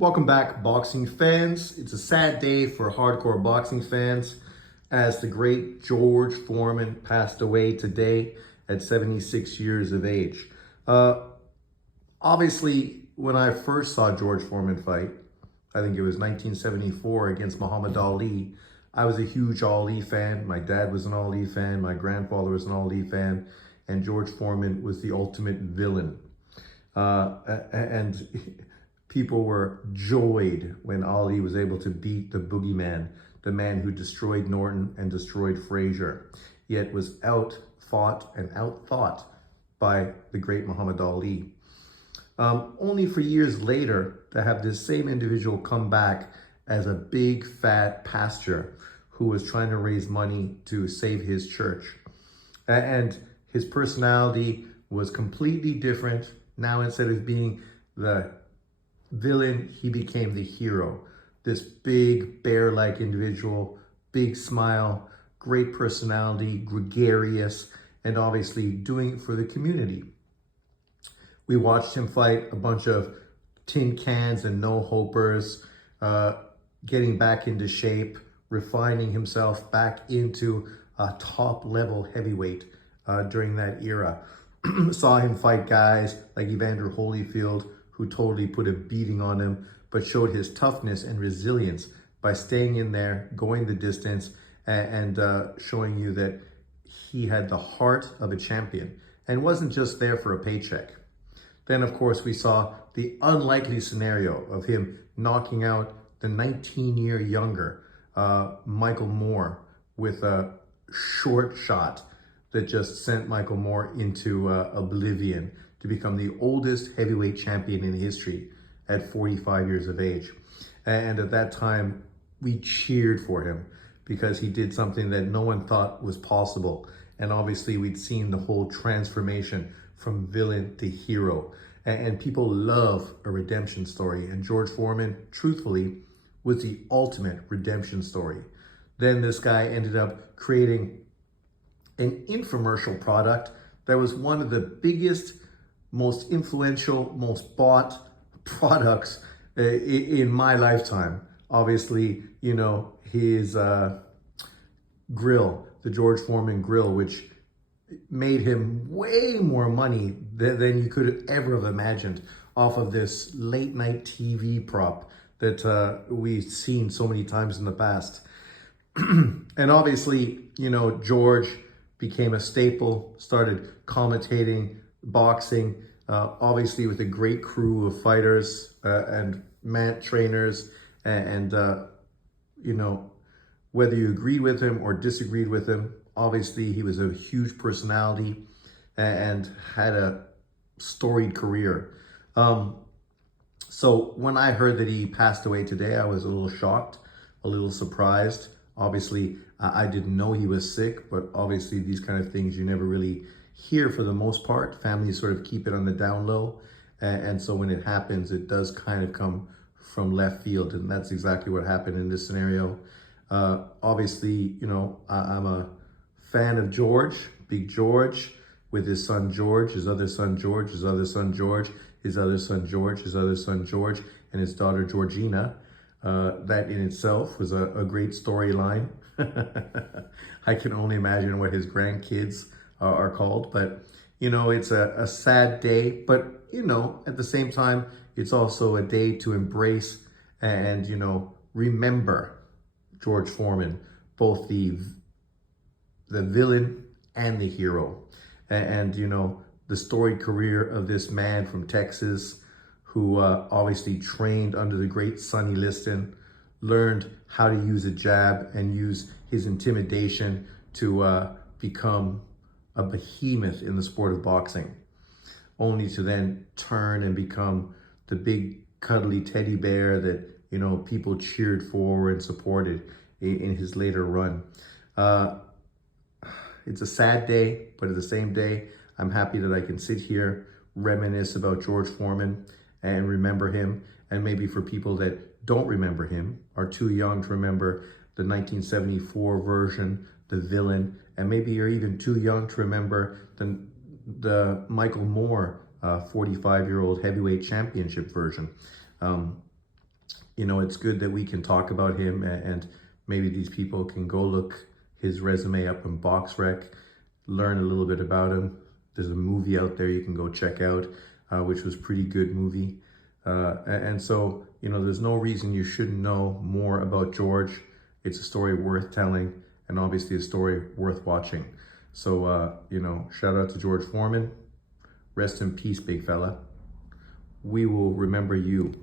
Welcome back, boxing fans. It's a sad day for hardcore boxing fans as the great George Foreman passed away today at 76 years of age. Obviously, when I first saw George Foreman fight, I think it was 1974 against Muhammad Ali, I was a huge Ali fan. My dad was an Ali fan. My grandfather was an Ali fan. And George Foreman was the ultimate villain. And people were joyed when Ali was able to beat the boogeyman, the man who destroyed Norton and destroyed Frazier, yet was out-fought and out-thought by the great Muhammad Ali. Only for years later to have this same individual come back as a big fat pastor who was trying to raise money to save his church. And his personality was completely different. Now, instead of being the villain, he became the hero. This big bear-like individual, big smile, great personality, gregarious, and obviously doing it for the community. We watched him fight a bunch of tin cans and no-hopers, getting back into shape, refining himself back into a top-level heavyweight during that era. Saw him fight guys like Evander Holyfield, who totally put a beating on him, but showed his toughness and resilience by staying in there, going the distance, and showing you that he had the heart of a champion and wasn't just there for a paycheck. Then, of course, we saw the unlikely scenario of him knocking out the 19-year younger Michael Moore with a short shot that just sent Michael Moore into oblivion to become the oldest heavyweight champion in history at 45 years of age. And at that time, we cheered for him because he did something that no one thought was possible. And obviously, we'd seen the whole transformation from villain to hero. And people love a redemption story. And George Foreman, truthfully, was the ultimate redemption story. Then this guy ended up creating an infomercial product that was one of the biggest, most influential, most bought products in my lifetime. Obviously, you know, his grill, the George Foreman grill, which made him way more money than you could ever have imagined off of this late night TV prop that we've seen so many times in the past. And obviously, you know, George became a staple, started commentating boxing, obviously with a great crew of fighters and trainers. And you know, whether you agreed with him or disagreed with him, obviously he was a huge personality and had a storied career. So when I heard that he passed away today, I was a little shocked, a little surprised. Obviously, I didn't know he was sick, but obviously these kind of things you never really hear for the most part. Families sort of keep it on the down low. And so when it happens, it does kind of come from left field. And that's exactly what happened in this scenario. Obviously, you know, I'm a fan of George, Big George, with his son George, his other son George, his other son George, his other son George, his other son George, and his daughter Georgina. That in itself was a great storyline. I can only imagine what his grandkids are called. But, you know, it's a sad day. But, you know, at the same time, it's also a day to embrace and, you know, remember George Foreman, both the villain and the hero. And, you know, the storied career of this man from Texas who obviously trained under the great Sonny Liston, learned how to use a jab and use his intimidation to become a behemoth in the sport of boxing, only to then turn and become the big cuddly teddy bear that, you know, people cheered for and supported in his later run. It's a sad day, but at the same day, I'm happy that I can sit here, reminisce about George Foreman and remember him. And maybe for people that don't remember him, are too young to remember the 1974 version, the villain, and maybe you're even too young to remember the Michael Moore 45-year-old heavyweight championship version. you know, it's good that we can talk about him, and maybe these people can go look his resume up in BoxRec, learn a little bit about him. There's a movie out there you can go check out, which was pretty good movie. And so, you know, there's no reason you shouldn't know more about George. It's a story worth telling, and obviously a story worth watching. So, you know, shout out to George Foreman. Rest in peace, big fella. We will remember you.